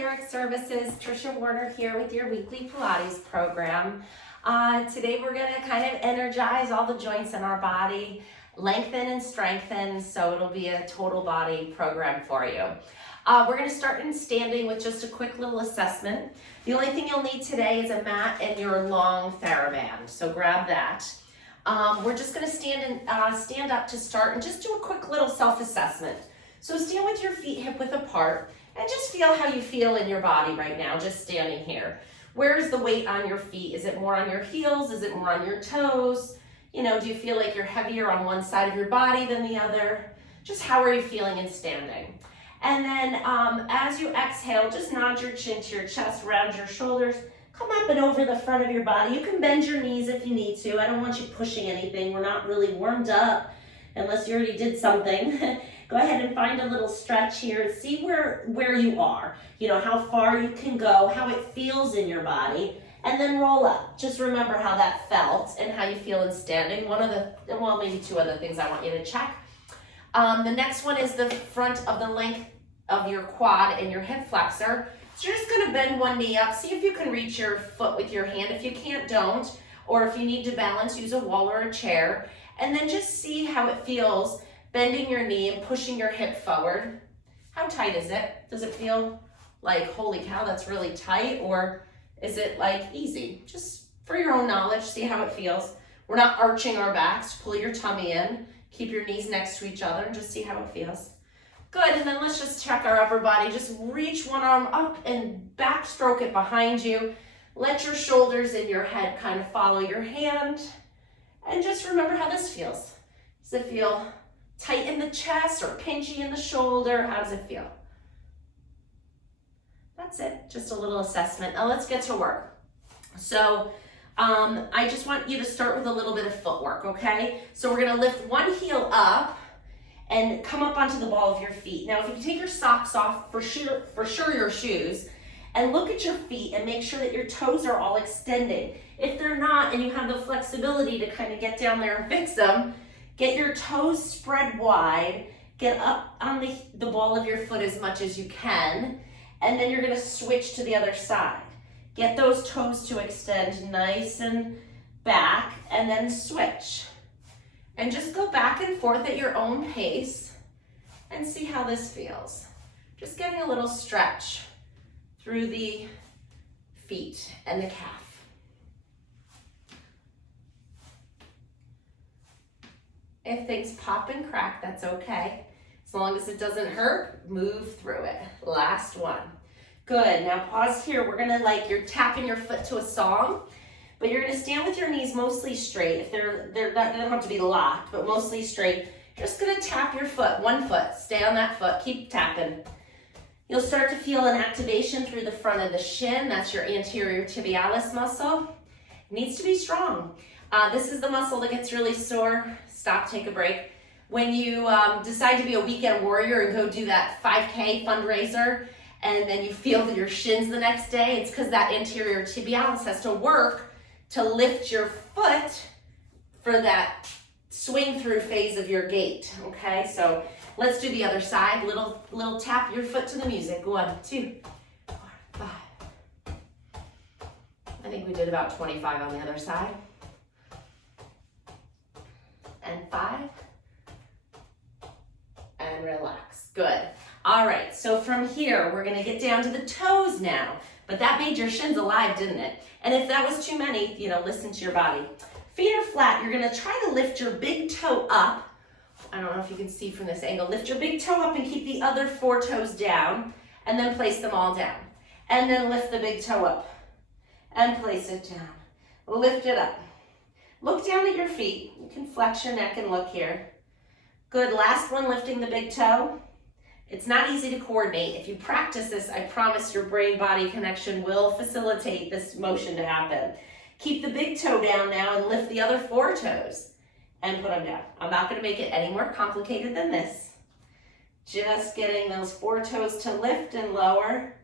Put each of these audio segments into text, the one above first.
Lyric Services. Trisha Warner here with your weekly Pilates program. Today we're going to kind of energize all the joints in our body, lengthen and strengthen, so it'll be a total body program for you. We're going to start in standing with just a quick little assessment. The only thing you'll need today is a mat and your long TheraBand, so grab that. We're just going to stand up to start and just do a quick little self-assessment. So stand with your feet hip width apart and just feel how you feel in your body right now, just standing here. Where's the weight on your feet? Is it more on your heels? Is it more on your toes? You know, do you feel like you're heavier on one side of your body than the other? Just how are you feeling in standing? And then as you exhale, just nod your chin to your chest, round your shoulders, come up and over the front of your body. You can bend your knees if you need to. I don't want you pushing anything. We're not really warmed up unless you already did something. Go ahead and find a little stretch here. See where you are, you know, how far you can go, how it feels in your body, and then roll up. Just remember how that felt and how you feel in standing. Maybe two other things I want you to check. The next one is the front of the length of your quad and your hip flexor. So you're just gonna bend one knee up. See if you can reach your foot with your hand. If you can't, don't. Or if you need to balance, use a wall or a chair. And then just see how it feels bending your knee and pushing your hip forward. How tight is it? Does it feel like, holy cow, that's really tight? Or is it like easy? Just for your own knowledge, see how it feels. We're not arching our backs. Pull your tummy in. Keep your knees next to each other and just see how it feels. Good, and then let's just check our upper body. Just reach one arm up and backstroke it behind you. Let your shoulders and your head kind of follow your hand. And just remember how this feels. Does it feel tight in the chest or pinchy in the shoulder? How does it feel? That's it, just a little assessment. Now let's get to work. So I just want you to start with a little bit of footwork, okay? So we're gonna lift one heel up and come up onto the ball of your feet. Now if you can take your socks off, for sure your shoes, and look at your feet and make sure that your toes are all extended. If they're not and you have the flexibility to kind of get down there and fix them, get your toes spread wide, get up on the ball of your foot as much as you can, and then you're gonna switch to the other side. Get those toes to extend nice and back, and then switch. And just go back and forth at your own pace and see how this feels. Just getting a little stretch through the feet and the calf. If things pop and crack, that's okay. As long as it doesn't hurt, move through it. Last one. Good, now pause here. We're gonna you're tapping your foot to a song, but you're gonna stand with your knees mostly straight. If they don't have to be locked, but mostly straight. Just gonna tap your foot, one foot. Stay on that foot, keep tapping. You'll start to feel an activation through the front of the shin. That's your anterior tibialis muscle. It needs to be strong. This is the muscle that gets really sore. Stop, take a break. When you decide to be a weekend warrior and go do that 5K fundraiser, and then you feel your shins the next day, it's because that anterior tibialis has to work to lift your foot for that swing through phase of your gait, okay? So let's do the other side. Little tap your foot to the music. 1, 2, 4, 5. I think we did about 25 on the other side. And 5. And relax. Good. All right, so from here, we're gonna get down to the toes now. But that made your shins alive, didn't it? And if that was too many, listen to your body. Feet are flat. You're gonna try to lift your big toe up. I don't know if you can see from this angle. Lift your big toe up and keep the other 4 toes down, and then place them all down. And then lift the big toe up and place it down. Lift it up. Look down at your feet. You can flex your neck and look here. Good, last one, lifting the big toe. It's not easy to coordinate. If you practice this, I promise your brain-body connection will facilitate this motion to happen. Keep the big toe down now and lift the other 4 toes and put them down. I'm not gonna make it any more complicated than this. Just getting those 4 toes to lift and lower.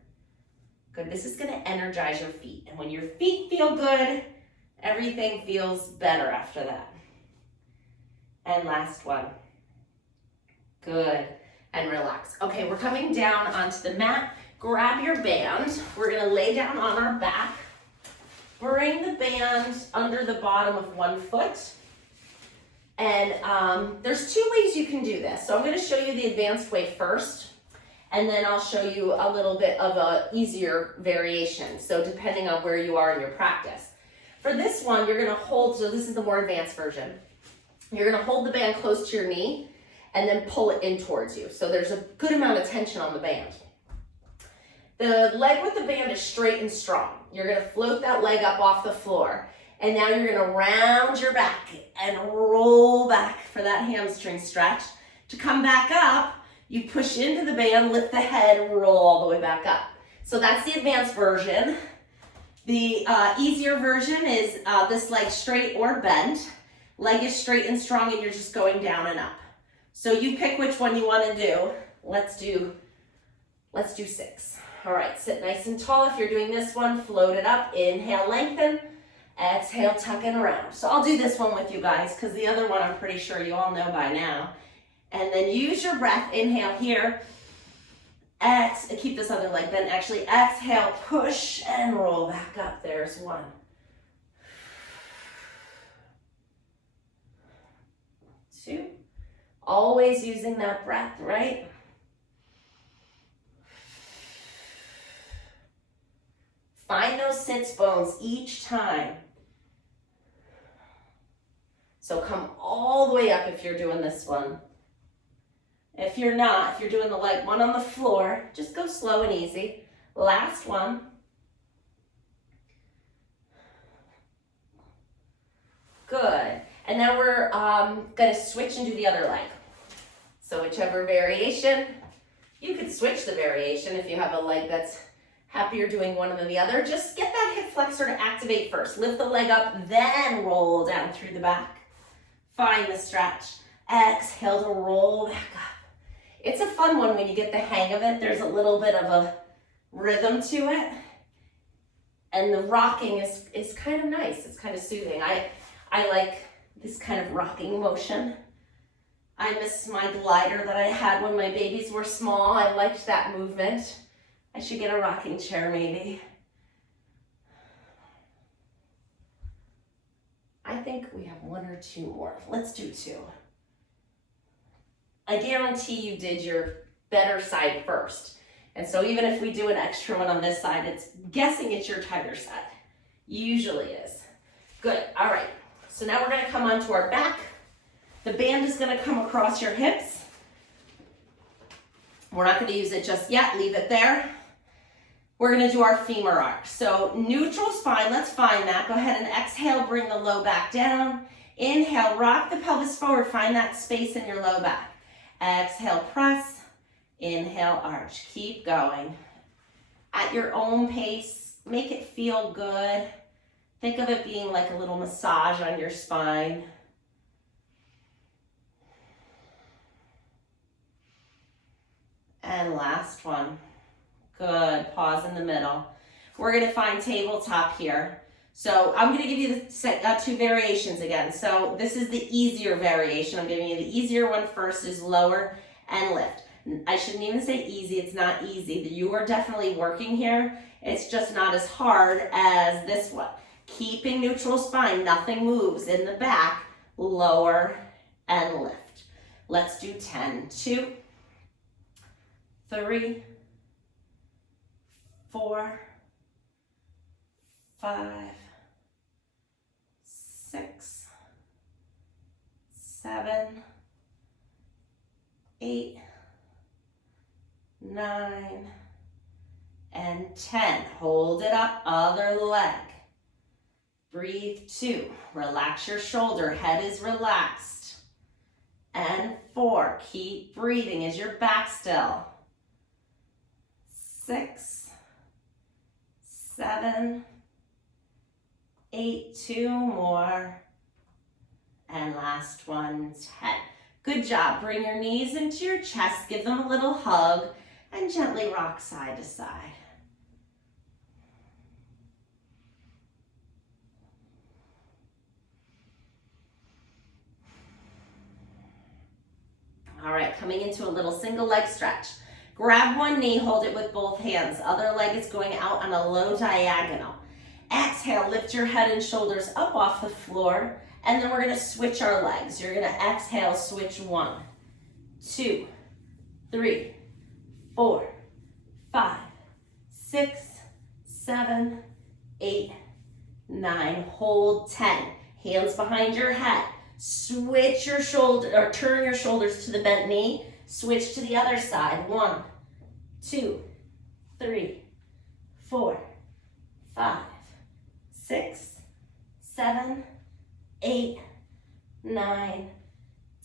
Good, this is gonna energize your feet. And when your feet feel good, everything feels better after that. And last one. Good. And relax. Okay, we're coming down onto the mat. grab your band. We're gonna lay down on our back. Bring the band under the bottom of one foot. And there's two ways you can do this. So I'm gonna show you the advanced way first, and then I'll show you a little bit of a easier variation. So depending on where you are in your practice. For this one, you're gonna hold, so this is the more advanced version. You're gonna hold the band close to your knee and then pull it in towards you. So there's a good amount of tension on the band. The leg with the band is straight and strong. You're gonna float that leg up off the floor. And now you're gonna round your back and roll back for that hamstring stretch. To come back up, you push into the band, lift the head, and roll all the way back up. So that's the advanced version. The easier version is this leg straight or bent. Leg is straight and strong and you're just going down and up. So you pick which one you wanna do. Let's do 6. All right, sit nice and tall. If you're doing this one, float it up. Inhale, lengthen. Exhale, tuck and around. So I'll do this one with you guys because the other one I'm pretty sure you all know by now. And then use your breath. Inhale here. Keep this other leg bent. Actually, exhale, push and roll back up. There's 1. 2. Always using that breath, right? Find those sits bones each time. So come all the way up if you're doing this one. If you're not, if you're doing the leg one on the floor, just go slow and easy. Last one. Good. And now we're gonna switch and do the other leg. So whichever variation, you could switch the variation if you have a leg that's happier doing one than the other. Just get that hip flexor to activate first. Lift the leg up, then roll down through the back. Find the stretch. Exhale to roll back up. It's a fun one when you get the hang of it. There's a little bit of a rhythm to it. And the rocking is kind of nice. It's kind of soothing. I like this kind of rocking motion. I miss my glider that I had when my babies were small. I liked that movement. I should get a rocking chair maybe. I think we have 1 or 2 more. Let's do 2. I guarantee you did your better side first. And so even if we do an extra one on this side, it's guessing it's your tighter side. Usually is. Good, all right. So now we're gonna come onto our back. The band is gonna come across your hips. We're not gonna use it just yet, leave it there. We're gonna do our femur arch. So neutral spine, let's find that. Go ahead and exhale, bring the low back down. Inhale, rock the pelvis forward, find that space in your low back. Exhale, press. Inhale, arch. Keep going. At your own pace, make it feel good. Think of it being like a little massage on your spine. And last one. Good, pause in the middle. We're gonna find tabletop here. So I'm gonna give you the 2 variations again. So this is the easier variation. I'm giving you the easier one first, is lower and lift. I shouldn't even say easy, it's not easy. You are definitely working here. It's just not as hard as this one. Keeping neutral spine, nothing moves in the back, lower and lift. Let's do 10, 2, 3, 4, 5, 6, 7, 8, 9, and 10. Hold it up, other leg. Breathe 2. Relax your shoulder, head is relaxed. And 4. Keep breathing as your back still. 6, 7, 8, 2 more. And last one, 10. Good job. Bring your knees into your chest, give them a little hug, and gently rock side to side. All right, coming into a little single leg stretch. Grab one knee, hold it with both hands. Other leg is going out on a low diagonal. Exhale, lift your head and shoulders up off the floor, and then we're gonna switch our legs. You're gonna exhale, switch 1, 2, 3, 4, 5, 6, 7, 8, 9. Hold 10. Hands behind your head. Switch your shoulder, or turn your shoulders to the bent knee. Switch to the other side. 1, 2, 3, 4, 5, 6, 7, 8, 9,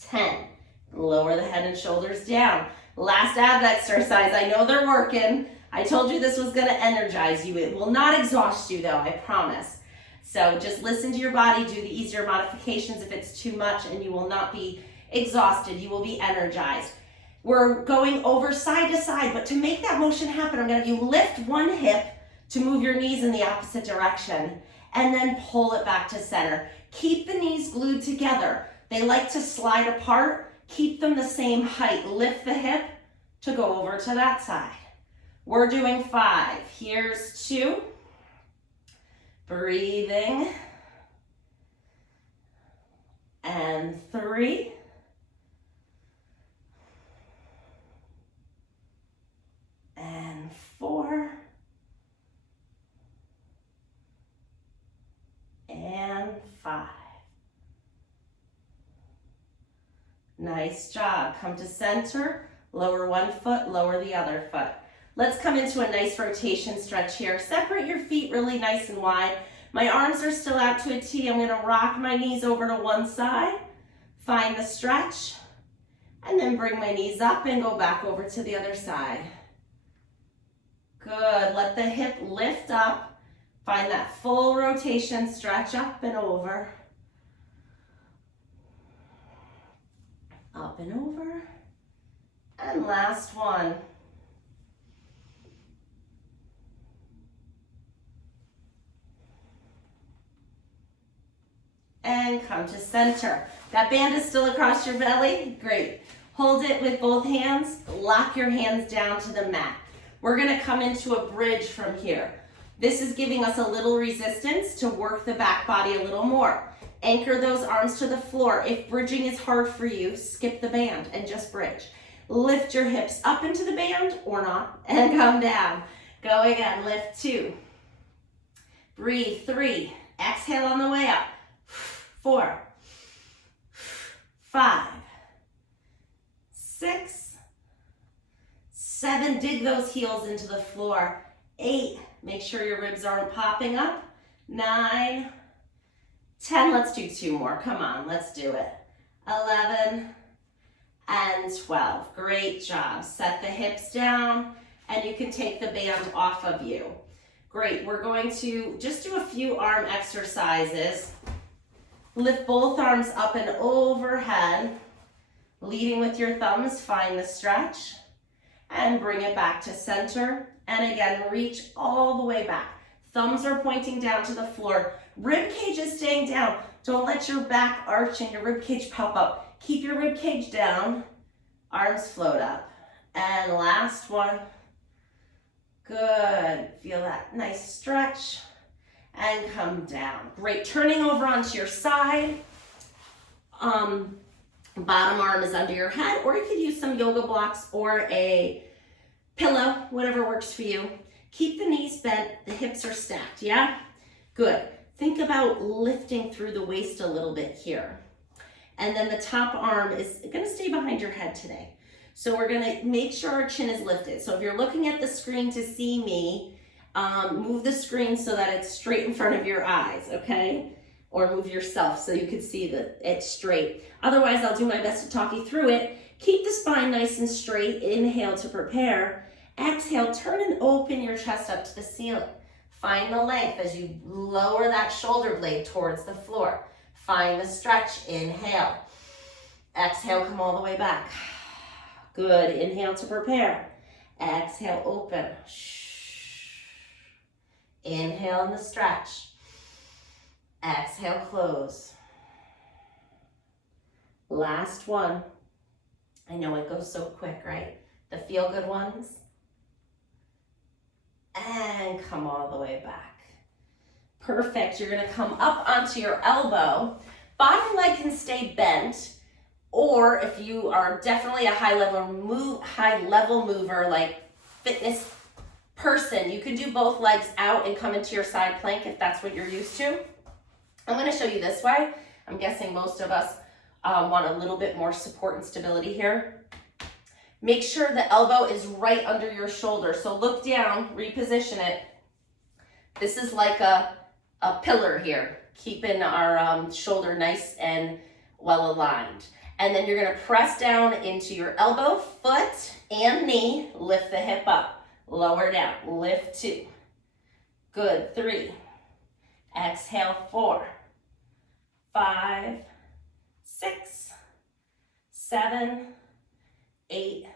10. Lower the head and shoulders down. Last ab exercise. I know they're working. I told you this was going to energize you. It will not exhaust you though, I promise. So just listen to your body, do the easier modifications if it's too much, and you will not be exhausted. You will be energized. We're going over side to side, but to make that motion happen, I'm going to have you lift one hip to move your knees in the opposite direction, and then pull it back to center. Keep the knees glued together. They like to slide apart. Keep them the same height. Lift the hip to go over to that side. We're doing 5. Here's 2. Breathing. And 3. And 4. And 5. Nice job. Come to center, lower one foot, lower the other foot. Let's come into a nice rotation stretch here. Separate your feet really nice and wide. My arms are still out to a T. I'm gonna rock my knees over to one side, find the stretch, and then bring my knees up and go back over to the other side. Good, let the hip lift up. Find that full rotation stretch up and over. Up and over. And last one. And come to center. That band is still across your belly. Great. Hold it with both hands. Lock your hands down to the mat. We're gonna come into a bridge from here. This is giving us a little resistance to work the back body a little more. Anchor those arms to the floor. If bridging is hard for you, skip the band and just bridge. Lift your hips up into the band or not and come down. Go again, lift 2. Breathe 3. Exhale on the way up. 4, 5, 6, 7. Dig those heels into the floor. 8. Make sure your ribs aren't popping up. 9, 10. Let's do 2 more. Come on, let's do it. 11 and 12. Great job. Set the hips down and you can take the band off of you. Great. We're going to just do a few arm exercises. Lift both arms up and overhead, leading with your thumbs, find the stretch, and bring it back to center. And again, reach all the way back. Thumbs are pointing down to the floor. Rib cage is staying down. Don't let your back arch and your rib cage pop up. Keep your rib cage down, arms float up. And last one. Good. Feel that nice stretch. And come down. Great. Turning over onto your side. Bottom arm is under your head, or you could use some yoga blocks or a pillow, whatever works for you. Keep the knees bent, the hips are stacked, yeah? Good. Think about lifting through the waist a little bit here. And then the top arm is gonna stay behind your head today. So we're gonna make sure our chin is lifted. So if you're looking at the screen to see me, move the screen so that it's straight in front of your eyes, okay? Or move yourself so you can see that it's straight. Otherwise, I'll do my best to talk you through it. Keep the spine nice and straight. Inhale to prepare. Exhale, turn and open your chest up to the ceiling. Find the length as you lower that shoulder blade towards the floor. Find the stretch. Inhale. Exhale, come all the way back. Good. Inhale to prepare. Exhale, open. Inhale in the stretch. Exhale, close. Last one. I know it goes so quick, right? the feel-good ones. And come all the way back. Perfect. You're going to come up onto your elbow. Bottom leg can stay bent, or if you are definitely a high-level mover, like fitness person, you can do both legs out and come into your side plank if that's what you're used to. I'm going to show you this way. I'm guessing most of us want a little bit more support and stability here. Make sure the elbow is right under your shoulder. So look down, reposition it. This is like a pillar here, keeping our shoulder nice and well aligned. And then you're going to press down into your elbow, foot, and knee. Lift the hip up. Lower down. Lift 2. Good. 3. Exhale. 4. 5. 6. 7. 8.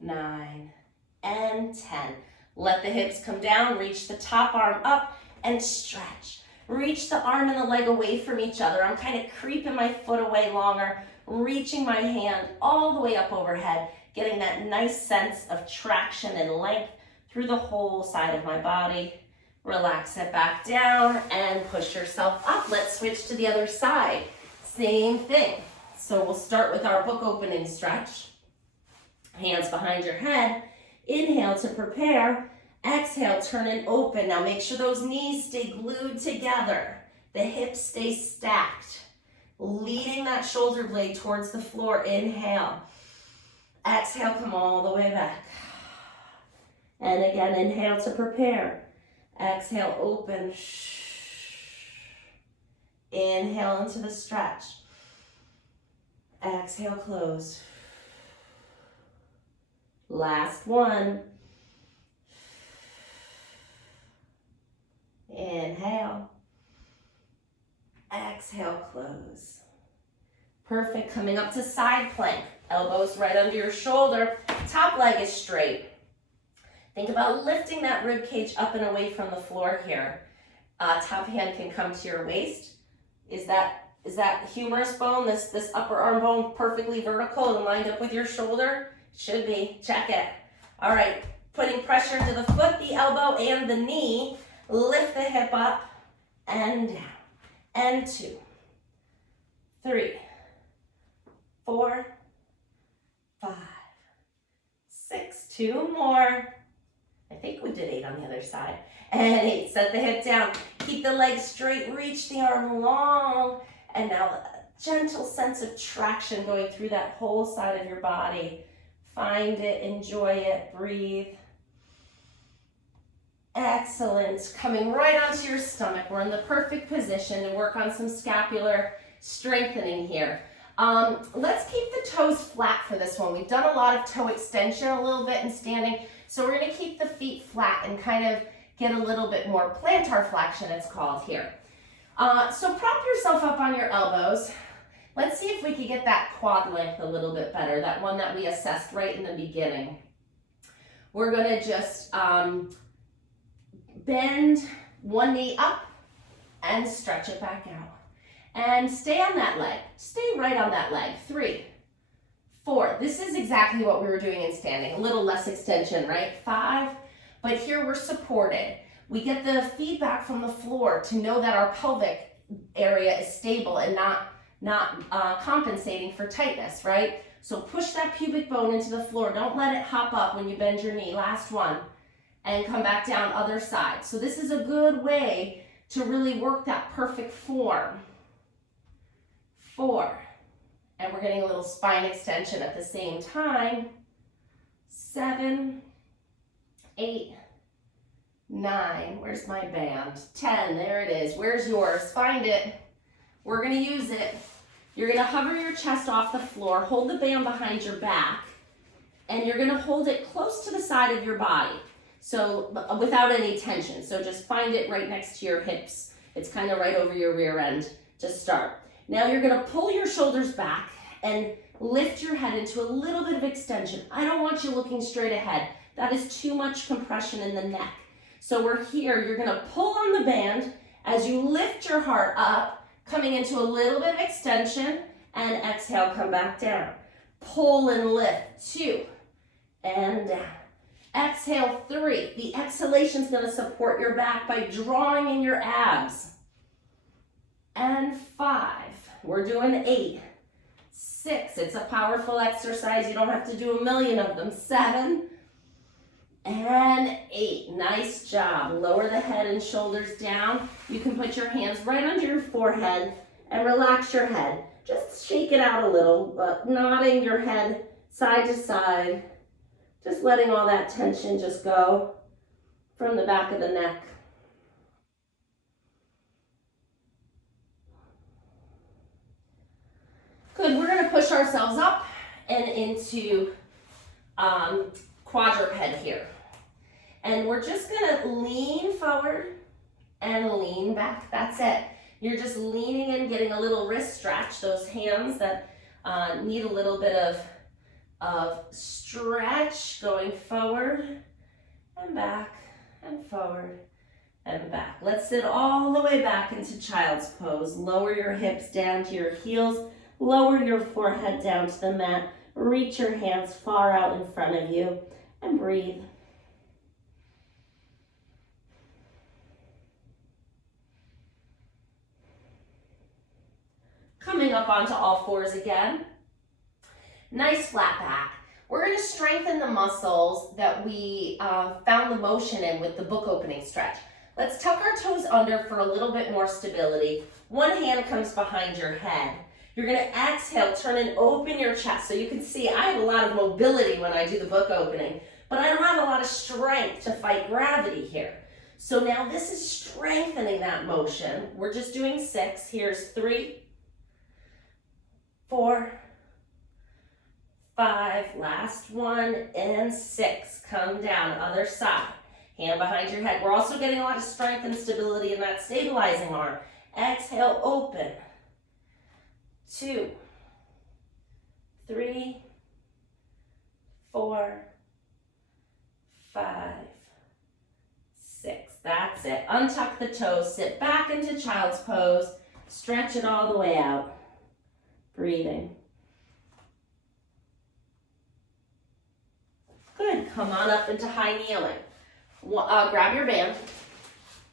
9. And 10. Let the hips come down. Reach the top arm up and stretch. Reach the arm and the leg away from each other. I'm kind of creeping my foot away longer, reaching my hand all the way up overhead, getting that nice sense of traction and length through the whole side of my body. Relax it back down and push yourself up. Let's switch to the other side. Same thing. So we'll start with our book opening stretch. Hands behind your head. Inhale to prepare. Exhale, turn and open. Now make sure those knees stay glued together. The hips stay stacked. Leading that shoulder blade towards the floor. Inhale. Exhale, come all the way back. And again, inhale to prepare. Exhale, open. Inhale into the stretch. Exhale, close. Last one. Inhale. Exhale, close. Perfect. Coming up to side plank. Elbows right under your shoulder. Top leg is straight. Think about lifting that rib cage up and away from the floor here. Top hand can come to your waist. Is that humerus bone, this upper arm bone, perfectly vertical and lined up with your shoulder? Should be. Check it. All right. Putting pressure into the foot, the elbow, and the knee. Lift the hip up and down. And 2, 3, 4, 5, 6. 2 more. I think we did 8 on the other side. And 8. Set the hip down. Keep the legs straight. Reach the arm long. And now a gentle sense of traction going through that whole side of your body. Find it. Enjoy it. Breathe. Excellent. Coming right onto your stomach. We're in the perfect position to work on some scapular strengthening here. Let's keep the toes flat for this one. We've done a lot of toe extension a little bit in standing, so we're going to keep the feet flat and kind of get a little bit more plantar flexion, it's called here. So prop yourself up on your elbows. Let's see if we can get that quad length a little bit better, that one that we assessed right in the beginning. We're going to just bend one knee up and stretch it back out. And stay on that leg. Stay right on that leg. 3, 4. This is exactly what we were doing in standing. A little less extension, right? 5. But here we're supported. We get the feedback from the floor to know that our pelvic area is stable and not compensating for tightness, right? So push that pubic bone into the floor. Don't let it hop up when you bend your knee. Last one. And come back down other side. So this is a good way to really work that perfect form. 4. And we're getting a little spine extension at the same time. 7, 8, 9. Where's my band? 10. There it is. Where's yours? Find it. We're going to use it. You're going to hover your chest off the floor. Hold the band behind your back. And you're going to hold it close to the side of your body. So without any tension. So just find it right next to your hips. It's kind of right over your rear end to start. Now you're going to pull your shoulders back and lift your head into a little bit of extension. I don't want you looking straight ahead. That is too much compression in the neck. So we're here. You're going to pull on the band as you lift your heart up, coming into a little bit of extension, and exhale, come back down. Pull and lift. 2, and down. Exhale, 3. The exhalation is going to support your back by drawing in your abs. And 5. We're doing 8. 6. It's a powerful exercise. You don't have to do a million of them. 7. And 8. Nice job. Lower the head and shoulders down. You can put your hands right under your forehead and relax your head. Just shake it out a little, but nodding your head side to side. Just letting all that tension just go from the back of the neck. Good, we're gonna push ourselves up and into quadruped here. And we're just gonna lean forward and lean back, that's it. You're just leaning in, getting a little wrist stretch, those hands that need a little bit of stretch, going forward and back and forward and back. Let's sit all the way back into child's pose. Lower your hips down to your heels, lower your forehead down to the mat, reach your hands far out in front of you and breathe. Coming up onto all fours again. Nice flat back. We're going to strengthen the muscles that we found the motion in with the book opening stretch. Let's tuck our toes under for a little bit more stability. One hand comes behind your head. You're going to exhale, turn and open your chest. So you can see I have a lot of mobility when I do the book opening, but I don't have a lot of strength to fight gravity here. So now this is strengthening that motion. We're just doing 6. Here's 3, 4, 5, last one, and 6. Come down, other side. Hand behind your head. We're also getting a lot of strength and stability in that stabilizing arm. Exhale, open. 2, 3, 4, 5, 6. That's it. Untuck the toes, sit back into child's pose, stretch it all the way out. Breathing. Good. Come on up into high kneeling. Grab your band.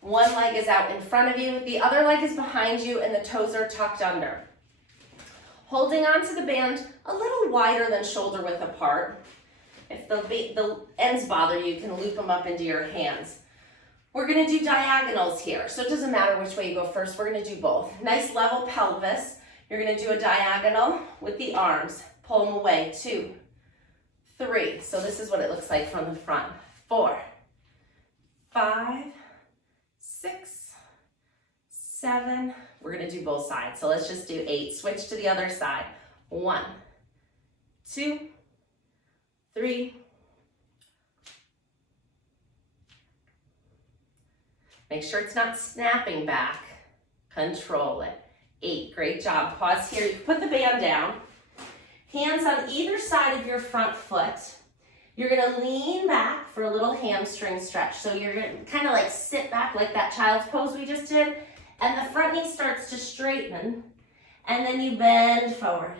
One leg is out in front of you, the other leg is behind you, and the toes are tucked under. Holding onto the band a little wider than shoulder width apart. If the ends bother you, you can loop them up into your hands. We're going to do diagonals here, so it doesn't matter which way you go first. We're going to do both. Nice level pelvis. You're going to do a diagonal with the arms. Pull them away. 2, 3. So this is what it looks like from the front. 4, 5, 6, 7. We're going to do both sides. So let's just do 8. Switch to the other side. 1, 2, 3. Make sure it's not snapping back. Control it. 8. Great job. Pause here. You can put the band down. Hands on either side of your front foot. You're going to lean back for a little hamstring stretch. So you're going to kind of like sit back like that child's pose we just did. And the front knee starts to straighten. And then you bend forward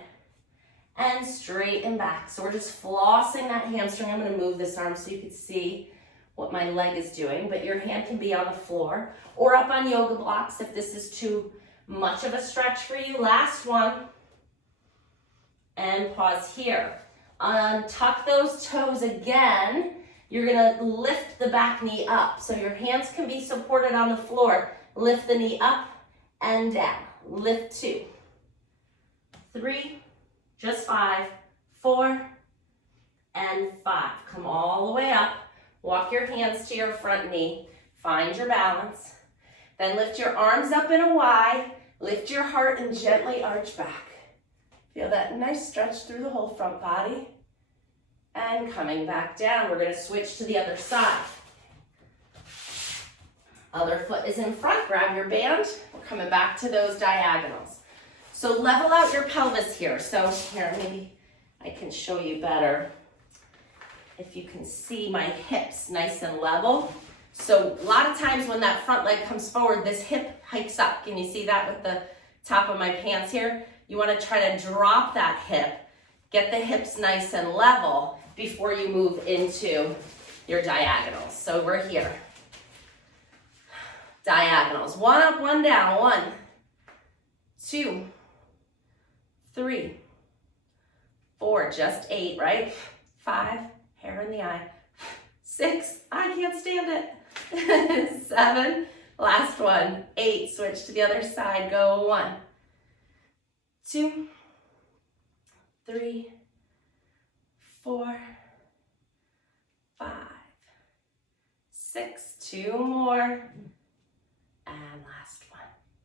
and straighten back. So we're just flossing that hamstring. I'm going to move this arm so you can see what my leg is doing. But your hand can be on the floor or up on yoga blocks if this is too much of a stretch for you. Last one. And pause here. Untuck those toes again. You're going to lift the back knee up. So your hands can be supported on the floor. Lift the knee up and down. Lift 2, 3, just 5, 4, and 5. Come all the way up. Walk your hands to your front knee. Find your balance. Then lift your arms up in a Y. Lift your heart and gently arch back. Feel that nice stretch through the whole front body. And coming back down, we're going to switch to the other side. Other foot is in front. Grab your band. We're coming back to those diagonals. So level out your pelvis here. So here, maybe I can show you better. If you can see my hips nice and level. So a lot of times when that front leg comes forward, this hip hikes up. Can you see that with the top of my pants here? You want to try to drop that hip. Get the hips nice and level before you move into your diagonals. So we're here. Diagonals, 1 up, 1 down, 1, 2, 3, 4, just 8, right? 5, hair in the eye. 6, I can't stand it. 7, last one. 8, switch to the other side, go 1, 2, 3, 4, 5, 6, 2 more. And last one,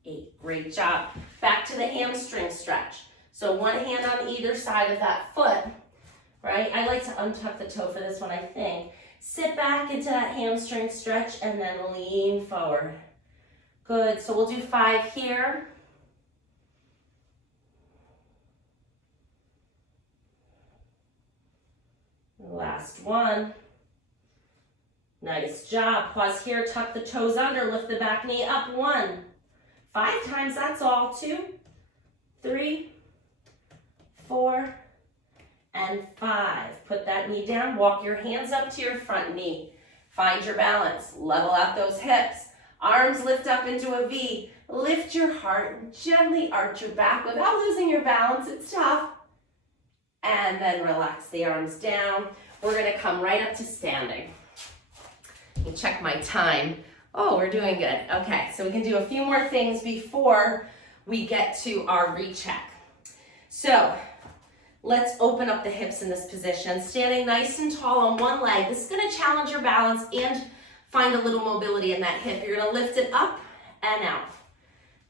8. Great job. Back to the hamstring stretch. So one hand on either side of that foot, right? I like to untuck the toe for this one, I think. Sit back into that hamstring stretch and then lean forward. Good, so we'll do 5 here. Last one. Nice job. Pause here, tuck the toes under, lift the back knee up. 1. 5 times, that's all. 2, 3, 4, and 5. Put that knee down, walk your hands up to your front knee. Find your balance, level out those hips. Arms lift up into a V. Lift your heart and gently arch your back without losing your balance. It's tough. And then relax the arms down. We're gonna come right up to standing. Let me check my time. Oh, we're doing good. Okay, so we can do a few more things before we get to our recheck. So let's open up the hips in this position. Standing nice and tall on one leg. This is gonna challenge your balance and find a little mobility in that hip. You're gonna lift it up and out.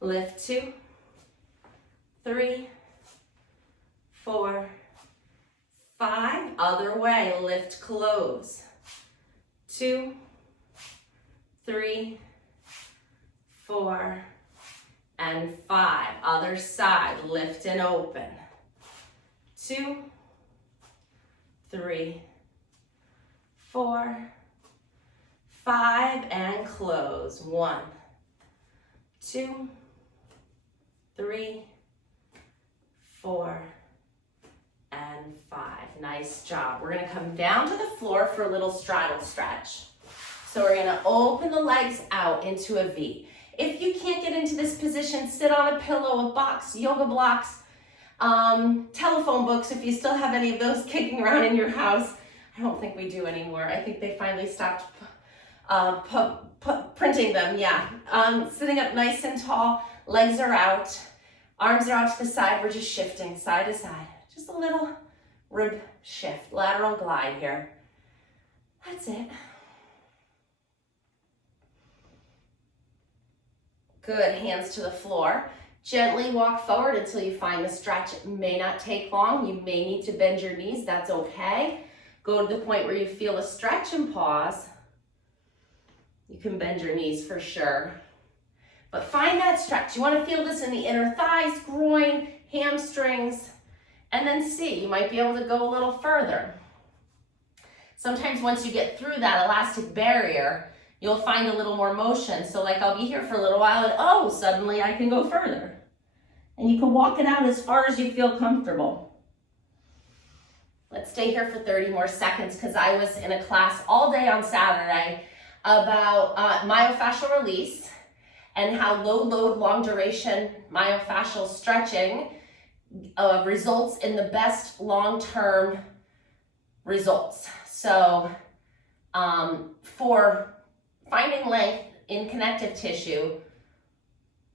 Lift 2, 3, 4, 5. Other way, lift, close. 2, 3, 4, and 5. Other side, lift and open. 2, 3, 4, 5, and close. 1, 2, 3, 4, and 5. Nice job. We're gonna come down to the floor for a little straddle stretch. So we're gonna open the legs out into a V. If you can't get into this position, sit on a pillow, a box, yoga blocks, telephone books, if you still have any of those kicking around in your house. I don't think we do anymore. I think they finally stopped printing them, yeah. Sitting up nice and tall, legs are out, arms are out to the side. We're just shifting side to side. Just a little rib shift, lateral glide here. That's it. Good, hands to the floor. Gently walk forward until you find the stretch. It may not take long. You may need to bend your knees, that's okay. Go to the point where you feel a stretch and pause. You can bend your knees for sure. But find that stretch. You want to feel this in the inner thighs, groin, hamstrings, and then see, you might be able to go a little further. Sometimes once you get through that elastic barrier, you'll find a little more motion. So like I'll be here for a little while and oh, suddenly I can go further. And you can walk it out as far as you feel comfortable. Let's stay here for 30 more seconds because I was in a class all day on Saturday about myofascial release and how low load, long duration myofascial stretching results in the best long-term results. So for finding length in connective tissue,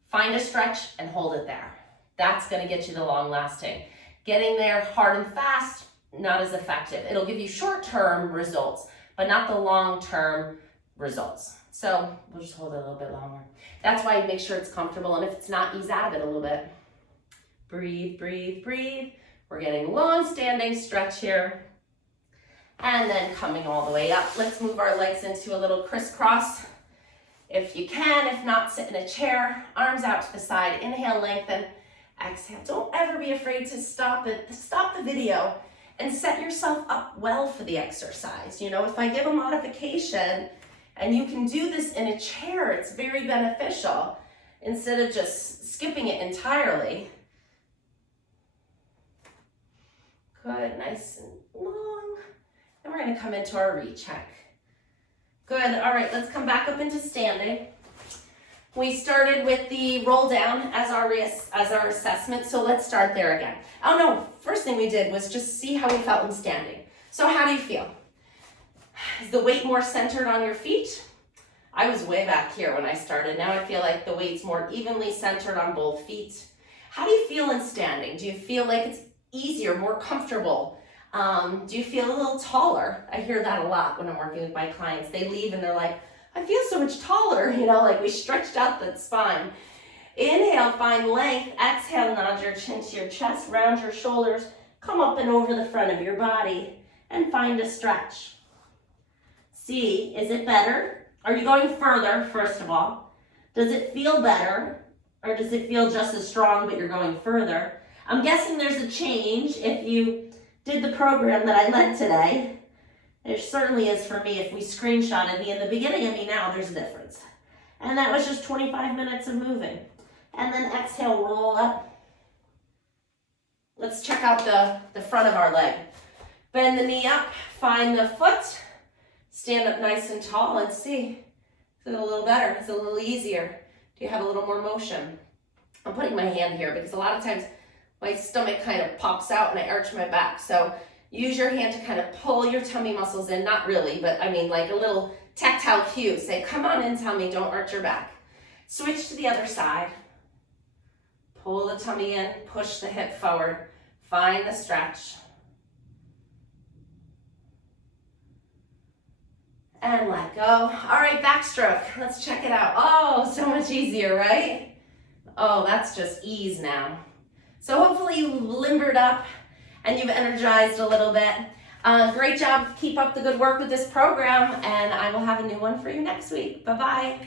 find a stretch and hold it there. That's going to get you the long lasting. Getting there hard and fast, not as effective. It'll give you short-term results, but not the long-term results. So we'll just hold it a little bit longer. That's why you make sure it's comfortable, and if it's not, ease out of it a little bit. Breathe, breathe, breathe. We're getting long standing stretch here. And then coming all the way up, let's move our legs into a little crisscross. If you can, if not, sit in a chair, arms out to the side, inhale, lengthen, exhale. Don't ever be afraid to stop the video and set yourself up well for the exercise. You know, if I give a modification and you can do this in a chair, it's very beneficial instead of just skipping it entirely. Good, nice and long. And we're gonna come into our recheck. Good, all right, let's come back up into standing. We started with the roll down as our assessment, so let's start there again. Oh no, first thing we did was just see how we felt in standing. So how do you feel? Is the weight more centered on your feet? I was way back here when I started. Now I feel like the weight's more evenly centered on both feet. How do you feel in standing? Do you feel like it's easier, more comfortable? Do you feel a little taller? I hear that a lot when I'm working with my clients. They leave and they're like, I feel so much taller, like we stretched out that spine. Inhale, find length. Exhale, nod your chin to your chest, round your shoulders, come up and over the front of your body, and find a stretch. See, is it better? Are you going further, first of all? Does it feel better? Or does it feel just as strong, but you're going further? I'm guessing there's a change if you did the program that I led today. There certainly is for me. If we screenshotted me in the beginning of me now, there's a difference. And that was just 25 minutes of moving. And then exhale, roll up. Let's check out the front of our leg. Bend the knee up, find the foot, stand up nice and tall and see. Is it a little better? Is it a little easier? Do you have a little more motion? I'm putting my hand here because a lot of times my stomach kind of pops out and I arch my back. So use your hand to kind of pull your tummy muscles in. Not really, but I mean like a little tactile cue. Say, come on in, tummy, don't arch your back. Switch to the other side. Pull the tummy in, push the hip forward. Find the stretch. And let go. All right, backstroke. Let's check it out. Oh, so much easier, right? Oh, that's just ease now. So hopefully you've limbered up and you've energized a little bit. Great job. Keep up the good work with this program, and I will have a new one for you next week. Bye-bye.